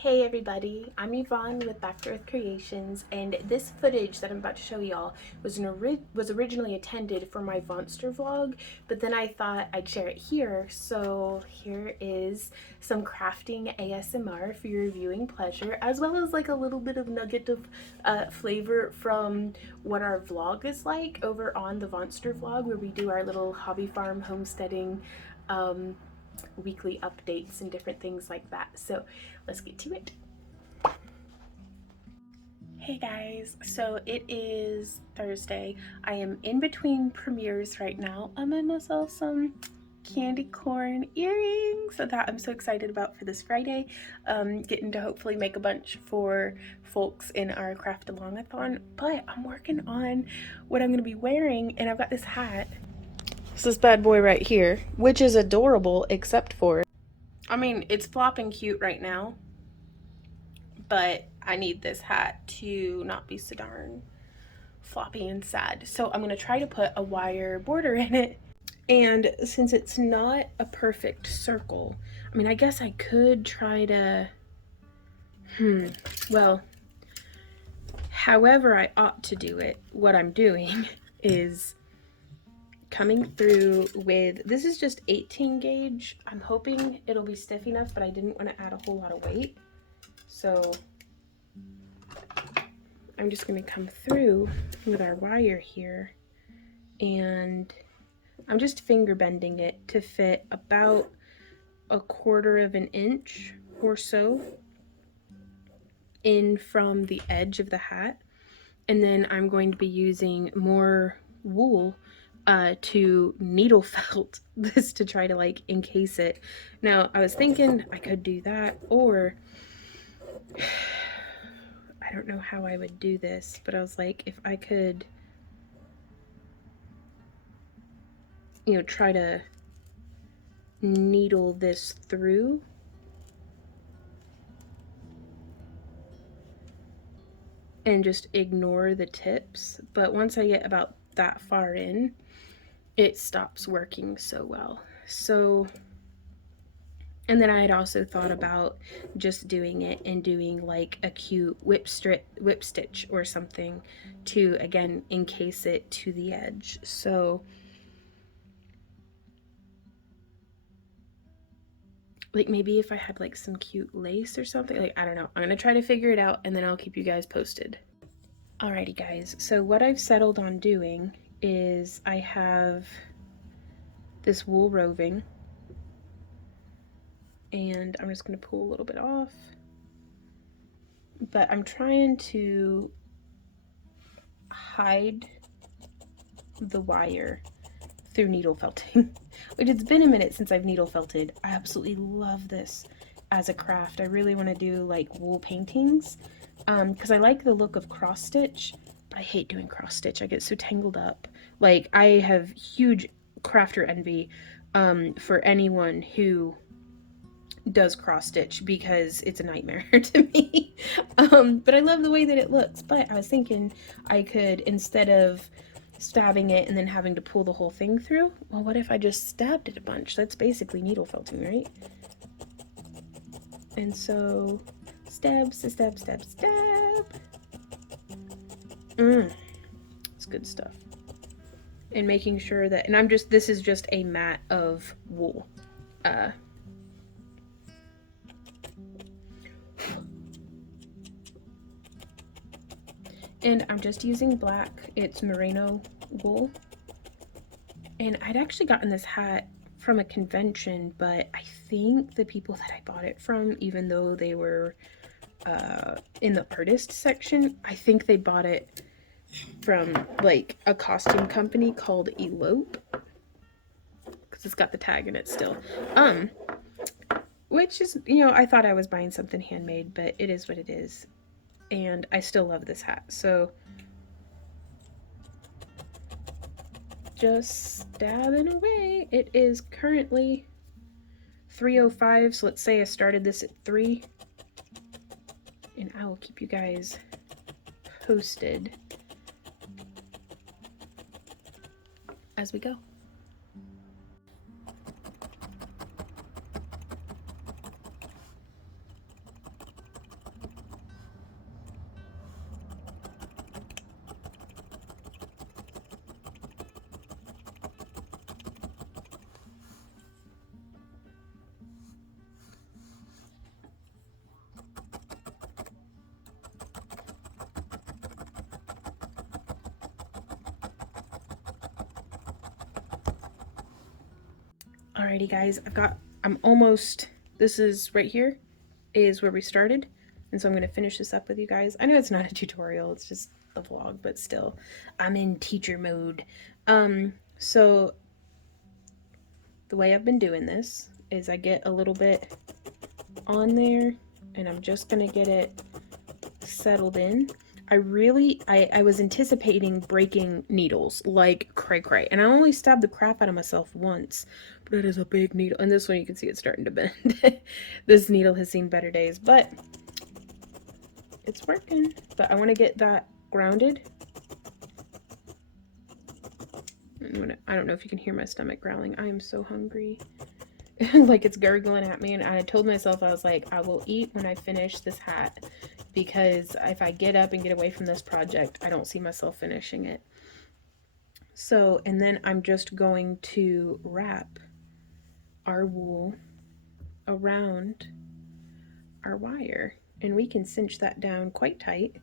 Hey everybody, I'm Yvonne with Back to Earth Creations, and this footage that I'm about to show y'all was originally intended for my Vonster vlog, but then I thought I'd share it here. So here is some crafting ASMR for your viewing pleasure, as well as like a little bit of nugget of flavor from what our vlog is like over on the Vonster vlog, where we do our little hobby farm homesteading weekly updates and different things like that. So let's get to it. Hey guys, so it is Thursday. I am in between premieres right now. I made myself some candy corn earrings that I'm so excited about for this Friday. Getting to hopefully make a bunch for folks in our craft alongathon, but I'm working on what I'm going to be wearing, and I've got this hat. It's this bad boy right here, which is adorable except for, I mean, it's flopping cute right now, but I need this hat to not be so darn floppy and sad. So I'm going to try to put a wire border in it. And since it's not a perfect circle, I mean, I guess I could try to, well, however I ought to do it, what I'm doing is coming through with, this is just 18 gauge. I'm hoping it'll be stiff enough, but I didn't want to add a whole lot of weight. So I'm just going to come through with our wire here, and I'm just finger bending it to fit about 1/4 of an inch or so in from the edge of the hat. And then I'm going to be using more wool to needle felt this to try to like encase it. Now I was thinking I could do that, or I don't know how I would do this, but I was like, if I could, you know, try to needle this through and just ignore the tips. But once I get about that far in, it stops working so well. So, and then I had also thought about just doing it and doing like a cute whip stitch or something to, again, encase it to the edge. So like maybe if I had like some cute lace or something, like I don't know. I'm gonna try to figure it out and then I'll keep you guys posted. Alrighty guys, so what I've settled on doing is I have this wool roving, and I'm just going to pull a little bit off, but I'm trying to hide the wire through needle felting, which it's been a minute since I've needle felted. I absolutely love this as a craft. I really want to do like wool paintings because I like the look of cross stitch, but I hate doing cross stitch. I get so tangled up. Like, I have huge crafter envy for anyone who does cross stitch because it's a nightmare to me. But I love the way that it looks. But I was thinking I could, instead of stabbing it and then having to pull the whole thing through, well, what if I just stabbed it a bunch? That's basically needle felting, right? And so stab, stab, stab, stab. It's good stuff. And making sure that, and I'm just, this is just a mat of wool. And I'm just using black. It's merino wool. And I'd actually gotten this hat from a convention, but I think the people that I bought it from, even though they were in the artist section, I think they bought it from like a costume company called Elope, because it's got the tag in it still. Which is, you know, I thought I was buying something handmade, but it is what it is. And I still love this hat. So just stabbing away. It is currently 3:05, so let's say I started this at 3, and I will keep you guys posted as we go. Alrighty guys, I'm almost, this is right here is where we started. And so I'm going to finish this up with you guys. I know it's not a tutorial, it's just a vlog, but still, I'm in teacher mode. So the way I've been doing this is I get a little bit on there and I'm just going to get it settled in. I was anticipating breaking needles like cray, and I only stabbed the crap out of myself once, but that is a big needle, and this one you can see it's starting to bend. This needle has seen better days, but it's working. But I want to get that grounded. I don't know if you can hear my stomach growling. I am so hungry. Like it's gurgling at me, and I told myself, I was like, I will eat when I finish this hat, because if I get up and get away from this project, I don't see myself finishing it. So, and then I'm just going to wrap our wool around our wire, and we can cinch that down quite tight.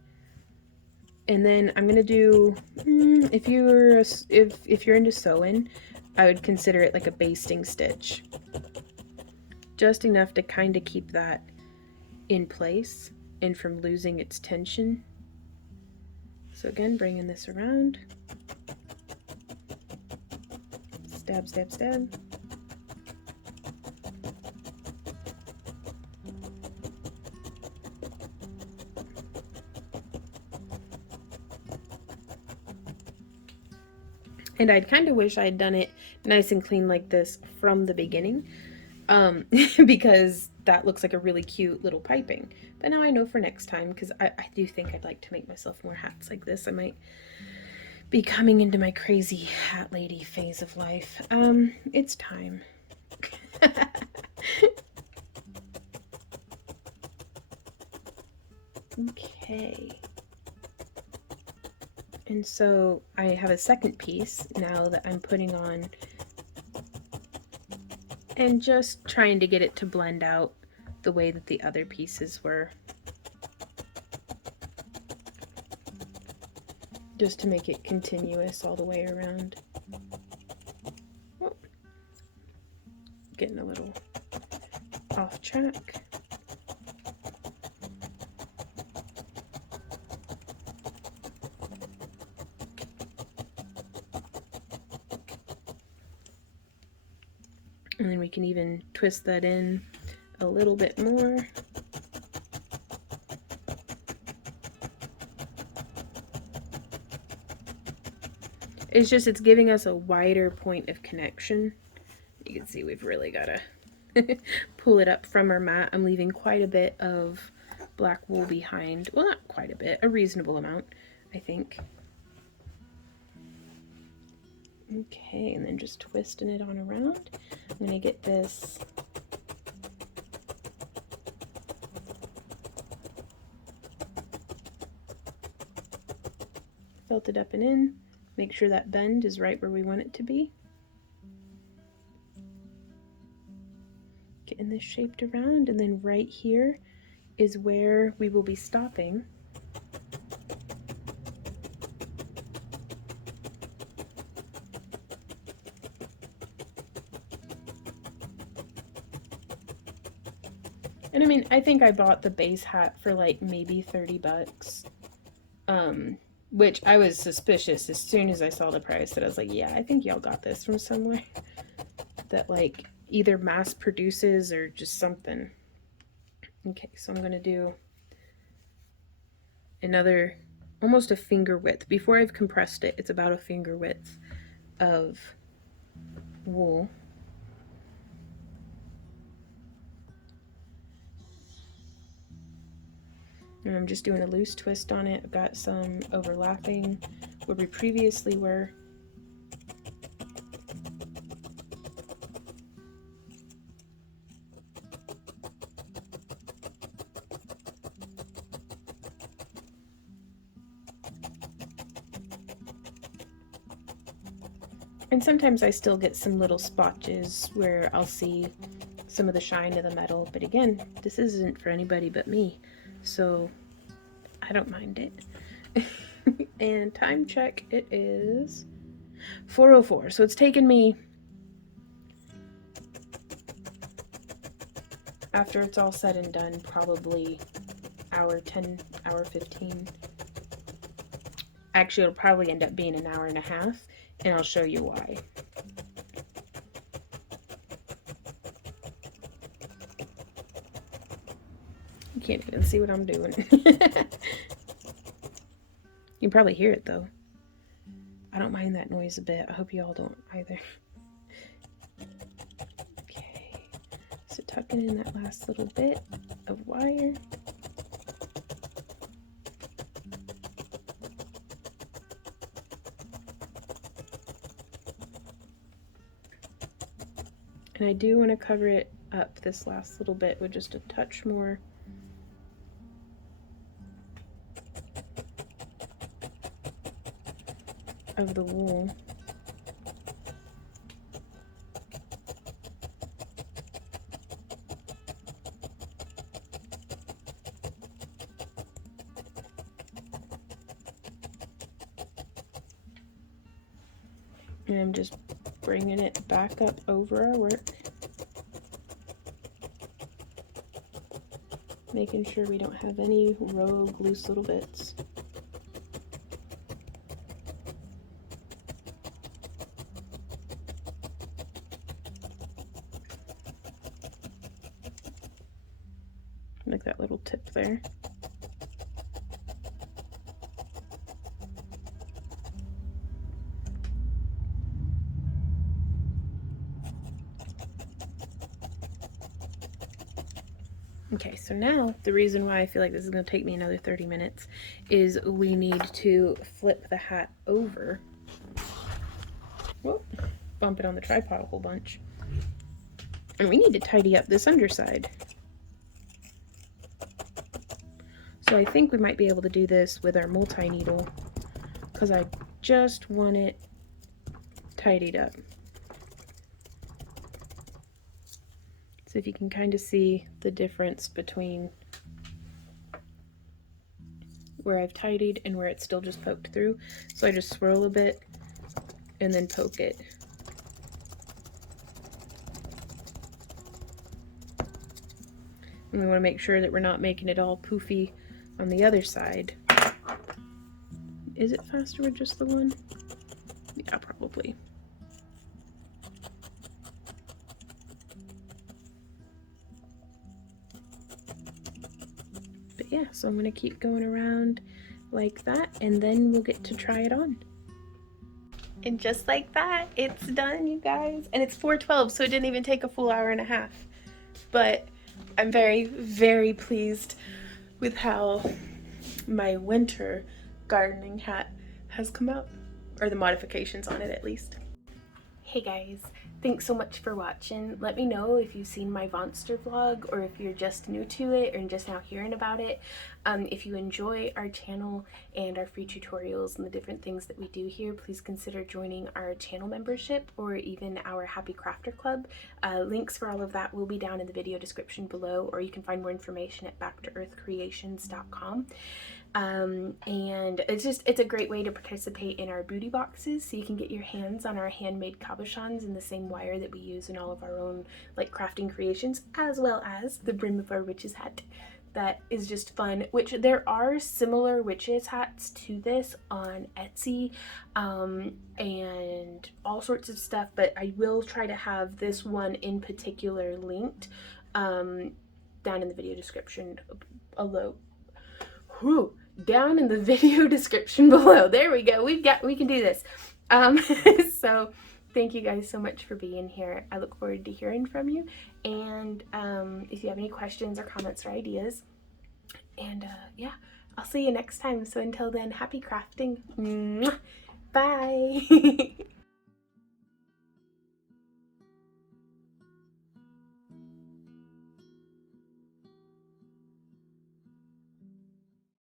And then I'm gonna do, if you're into sewing, I would consider it like a basting stitch, just enough to kind of keep that in place and from losing its tension. So again, bringing this around, stab, stab, stab. And I'd kind of wish I had done it nice and clean like this from the beginning, because that looks like a really cute little piping. But now I know for next time, because I do think I'd like to make myself more hats like this. I might be coming into my crazy hat lady phase of life. It's time. Okay. And so I have a second piece now that I'm putting on, and just trying to get it to blend out the way that the other pieces were, just to make it continuous all the way around. Oh, getting a little off track. And then we can even twist that in a little bit more. It's giving us a wider point of connection. You can see we've really got to pull it up from our mat. I'm leaving quite a bit of black wool behind. Well, not quite a bit, a reasonable amount, I think. Okay, and then just twisting it on around. I'm going to get this felted up and in. Make sure that bend is right where we want it to be. Getting this shaped around, and then right here is where we will be stopping. And I mean, I think I bought the base hat for like maybe 30 bucks. Which I was suspicious as soon as I saw the price, that I was like, yeah, I think y'all got this from somewhere that like either mass produces or just something. Okay, so I'm gonna do another, almost a finger width. Before I've compressed it, it's about a finger width of wool. And I'm just doing a loose twist on it. I've got some overlapping where we previously were. And sometimes I still get some little spotches where I'll see some of the shine of the metal, but again, this isn't for anybody but me, so I don't mind it. And time check, it is 4:04, so it's taken me after it's all said and done, probably hour 10, hour 15. Actually, it'll probably end up being an hour and a half, and I'll show you why. You can't even see what I'm doing. You can probably hear it though. I don't mind that noise a bit. I hope you all don't either. Okay, so tucking in that last little bit of wire. And I do want to cover it up this last little bit with just a touch more of the wool. And I'm just bringing it back up over our work, making sure we don't have any rogue loose little bits. Like that little tip there. Okay, so now the reason why I feel like this is going to take me another 30 minutes is we need to flip the hat over. Whoop, bump it on the tripod a whole bunch. And we need to tidy up this underside. So I think we might be able to do this with our multi-needle because I just want it tidied up. So if you can kind of see the difference between where I've tidied and where it's still just poked through. So I just swirl a bit and then poke it. And we want to make sure that we're not making it all poofy on the other side. Is it faster with just the one? Yeah, probably. But yeah, so I'm going to keep going around like that, and then we'll get to try it on. And just like that, it's done, you guys. And it's 4:12, so it didn't even take a full hour and a half. But I'm very, very pleased with how my winter gardening hat has come out, or the modifications on it at least. Hey guys, thanks so much for watching. Let me know if you've seen my Vonster vlog or if you're just new to it or just now hearing about it. If you enjoy our channel and our free tutorials and the different things that we do here, please consider joining our channel membership or even our Happy Crafter Club. Links for all of that will be down in the video description below, or you can find more information at backtoearthcreations.com. And it's a great way to participate in our booty boxes, so you can get your hands on our handmade cabochons in the same wire that we use in all of our own like crafting creations, as well as the brim of our witch's hat. That is just fun, which there are similar witches hats to this on Etsy and all sorts of stuff, but I will try to have this one in particular linked down in the video description below. Whew, down in the video description below. There we go. We can do this. So thank you guys so much for being here. I look forward to hearing from you. And if you have any questions or comments or ideas. And yeah, I'll see you next time. So until then, happy crafting. Mwah. Bye.